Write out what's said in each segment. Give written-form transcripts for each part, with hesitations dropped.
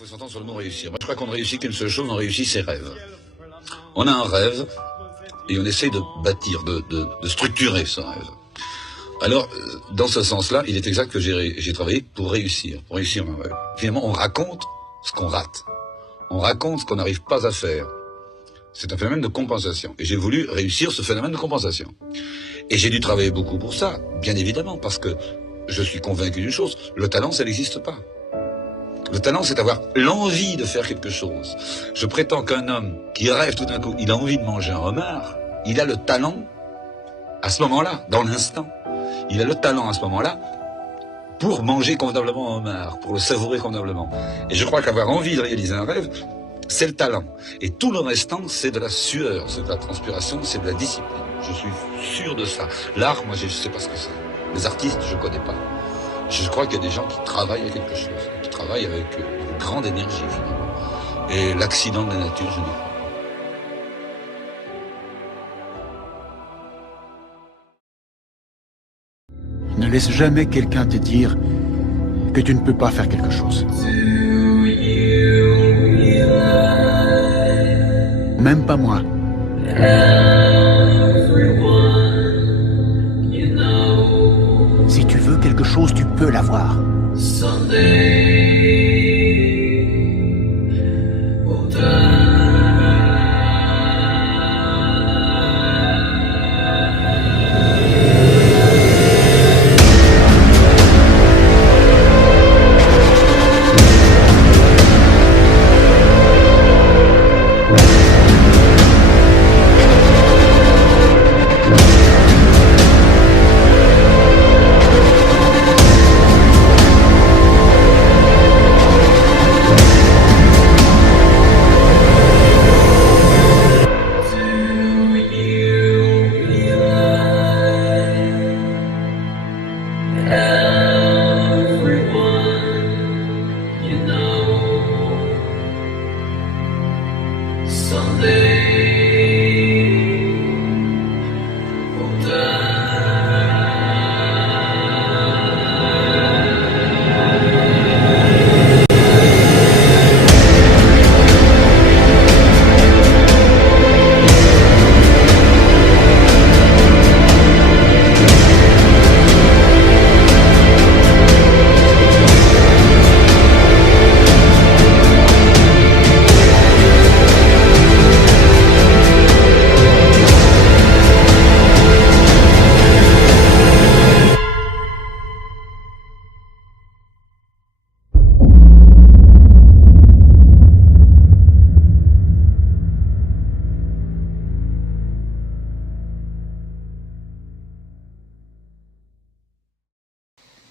faut s'entendre sur le mot réussir. Moi, je crois qu'on ne réussit qu'une seule chose, on réussit ses rêves. On a un rêve et on essaye de bâtir, de structurer ce rêve. Alors, dans ce sens-là, il est exact que j'ai travaillé pour réussir un rêve. Finalement, on raconte ce qu'on rate. On raconte ce qu'on n'arrive pas à faire. C'est un phénomène de compensation. Et j'ai voulu réussir ce phénomène de compensation. Et j'ai dû travailler beaucoup pour ça, bien évidemment, parce que je suis convaincu d'une chose, le talent, ça n'existe pas. Le talent, c'est avoir l'envie de faire quelque chose. Je prétends qu'un homme qui rêve tout d'un coup, il a envie de manger un homard, il a le talent à ce moment-là, dans l'instant. Il a le talent à ce moment-là pour manger convenablement un homard, pour le savourer convenablement. Et je crois qu'avoir envie de réaliser un rêve, c'est le talent. Et tout le restant, c'est de la sueur, c'est de la transpiration, c'est de la discipline. Je suis sûr de ça. L'art, moi, je ne sais pas ce que c'est. Les artistes, je ne connais pas. Je crois qu'il y a des gens qui travaillent à quelque chose, qui travaillent avec une grande énergie, finalement. Et l'accident de la nature, je n'y crois pas. Ne laisse jamais quelqu'un te dire que tu ne peux pas faire quelque chose. Même pas moi. Si tu veux quelque chose, tu peux l'avoir.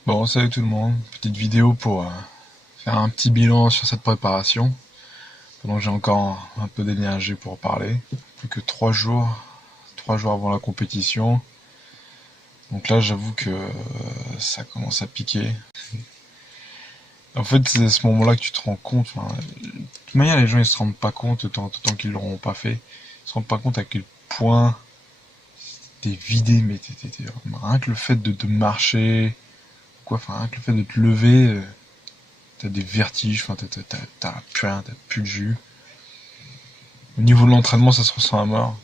Bon, salut tout le monde, petite vidéo pour faire un petit bilan sur cette préparation, pendant que j'ai encore un peu d'énergie pour parler. Plus que 3 jours avant la compétition. Donc là, j'avoue que ça commence à piquer. En fait, c'est à ce moment-là que tu te rends compte, de toute manière, les gens ils se rendent pas compte, autant qu'ils l'auront pas fait, ils se rendent pas compte à quel point t'es vidé, mais rien que le fait de marcher, rien que le fait de te lever, t'as des vertiges, t'as plus rien, t'as plus de jus. Au niveau de l'entraînement, ça se ressent à mort.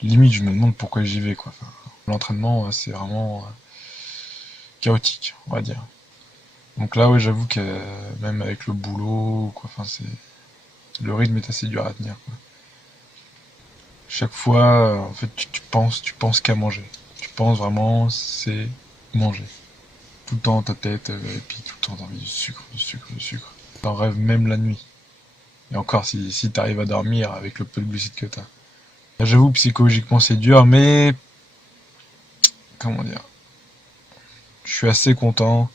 Limite, je me demande pourquoi j'y vais, quoi. L'entraînement, c'est vraiment chaotique, on va dire. Donc là, ouais, j'avoue que même avec le boulot, le rythme est assez dur à tenir, quoi. Chaque fois, en fait, tu penses qu'à manger. Tu penses vraiment, c'est manger. Tout le temps dans ta tête, et puis tout le temps t'as envie de sucre. T'en rêves même la nuit. Et encore, si t'arrives à dormir avec le peu de glucides que t'as. J'avoue, psychologiquement c'est dur, mais... Comment dire ? Je suis assez content,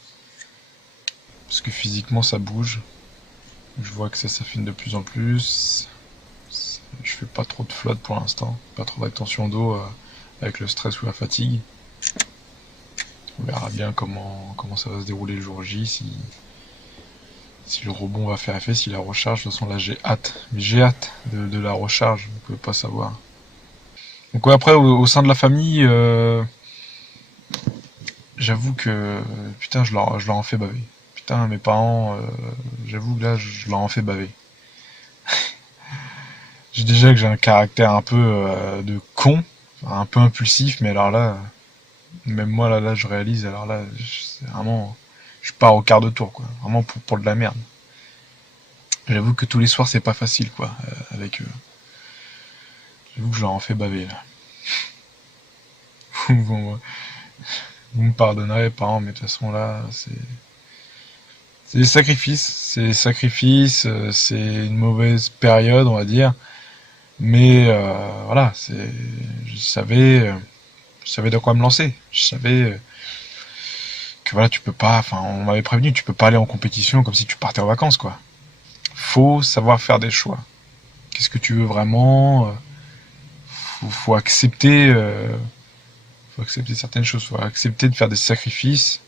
parce que physiquement ça bouge. Je vois que ça s'affine de plus en plus. Je fais pas trop de flotte pour l'instant, pas trop d'actention d'eau avec le stress ou la fatigue. On verra bien comment ça va se dérouler le jour J, si le rebond va faire effet, si la recharge. De toute façon là j'ai hâte, de la recharge, vous pouvez pas savoir. Donc ouais, après au sein de la famille, j'avoue que putain je leur en fais baver. putain, mes parents, j'avoue que là, je leur en fais baver. Déjà que j'ai un caractère un peu de con, enfin, un peu impulsif, mais alors là, même moi, là, je réalise, alors là, c'est vraiment, je pars au quart de tour, quoi. Vraiment pour de la merde. J'avoue que tous les soirs, c'est pas facile, quoi, avec eux. J'avoue que je leur en fais baver, là. Bon, vous me pardonnerez, parents, mais de toute façon, là, c'est des sacrifices. C'est des sacrifices, c'est une mauvaise période, on va dire. Mais voilà, je savais de quoi me lancer. Je savais que voilà, tu peux pas, enfin, on m'avait prévenu, tu peux pas aller en compétition comme si tu partais en vacances, quoi. Faut savoir faire des choix. Qu'est-ce que tu veux vraiment? Faut accepter certaines choses, faut accepter de faire des sacrifices,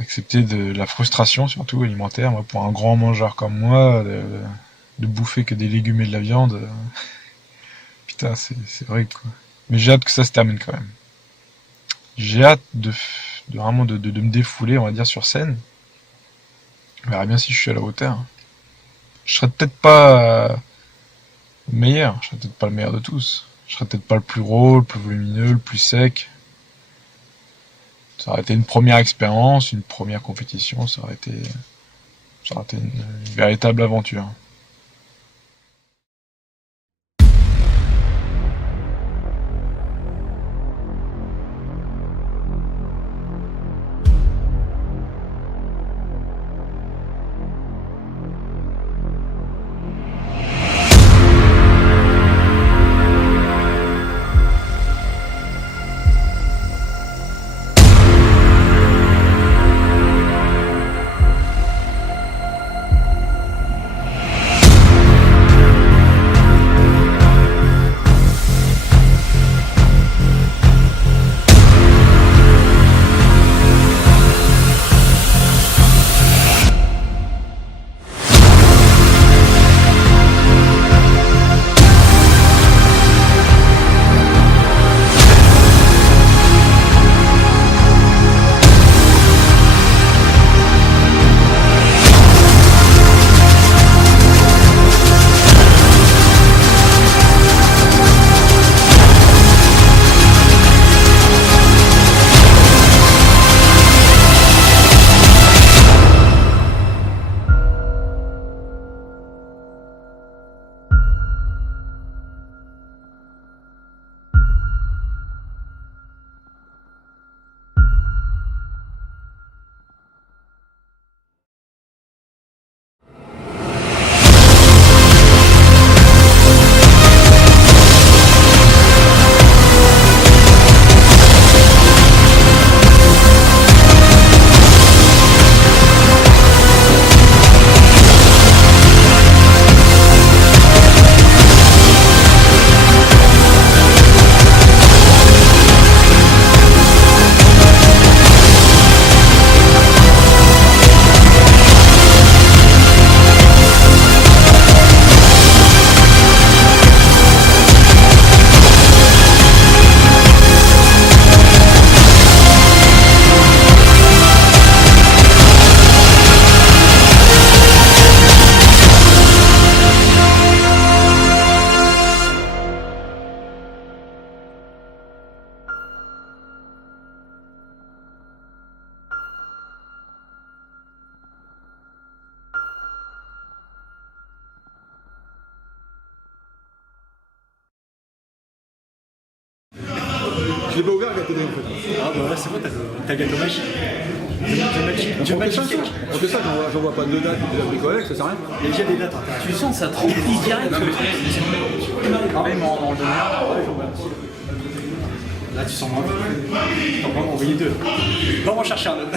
accepter de la frustration, surtout alimentaire. Moi, pour un grand mangeur comme moi, de bouffer que des légumes et de la viande, putain, c'est vrai, quoi. Mais j'ai hâte que ça se termine quand même. J'ai hâte de vraiment de me défouler, on va dire, sur scène. On verra bien si je suis à la hauteur. Je serai peut-être pas le meilleur, je serai peut-être pas le meilleur de tous. Je serai peut-être pas le plus gros, le plus volumineux, le plus sec. Ça aurait été une première expérience, une première compétition, ça aurait été une véritable aventure. Je l'ai pas ouvert, il a été donné en fait. Ah bah là c'est bon, t'as gagné le match. On fait ça, j'en vois pas de date, de la bricolette, ça sert à rien. Il y a déjà des dates. Tu sens ça trempe direct. Même en demi-heure. Là tu sens moins. T'en vas m'envoyer deux. Va m'en chercher un autre.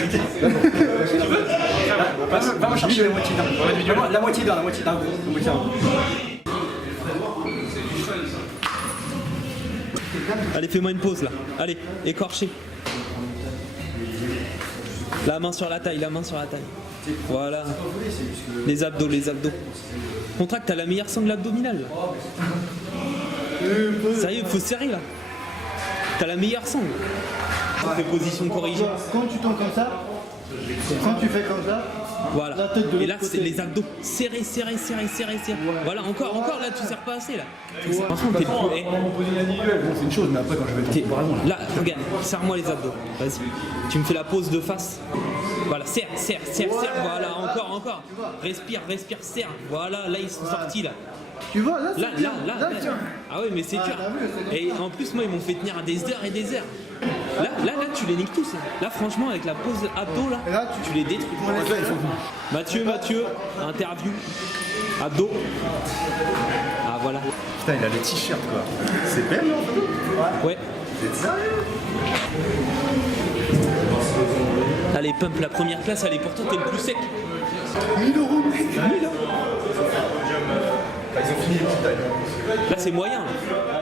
Va m'en chercher la moitié d'un. La moitié d'un gros. Allez, fais-moi une pause là. Allez, écorché. La main sur la taille, Voilà. Les abdos. Contracte, t'as la meilleure sangle abdominale. Sérieux, faut serrer là. T'as la meilleure sangle. Fais position corrigée. Quand tu tombes comme ça, Quand tu fais comme ça, Voilà. La tête de Et là, l'autre c'est côté. les abdos. Serré. Voilà, encore, là, tu serres pas assez, là. Franchement, t'es Pendant plus. mon posing individuel, bon, c'est une chose, mais après, quand je vais T'es- être vraiment là. Là, regarde, serre-moi les abdos. Vas-y. Tu me fais la pose de face. Voilà, serre. Voilà, encore. Respire, serre. Voilà, là, ils sont sortis, là. tu vois, là, Là, c'est bien. tiens. Ah ouais, mais c'est dur. t'as vu, c'est comme Et en plus, moi, ils m'ont fait tenir à des heures et des heures. Là, tu les niques tous. Hein. Là, franchement, avec la pose abdos, là, Et là, tu les détruis. Mathieu, interview. Abdos. Ah, voilà. Putain, il a le t-shirt quoi. C'est belle là en fait. Ouais. Vous êtes sérieux? Allez, pump, la première classe, allez, pourtant, t'es le plus sec. 1000 euros mec. 1000 hein. Ils ont fini les petites tailles. Là, c'est moyen. Là.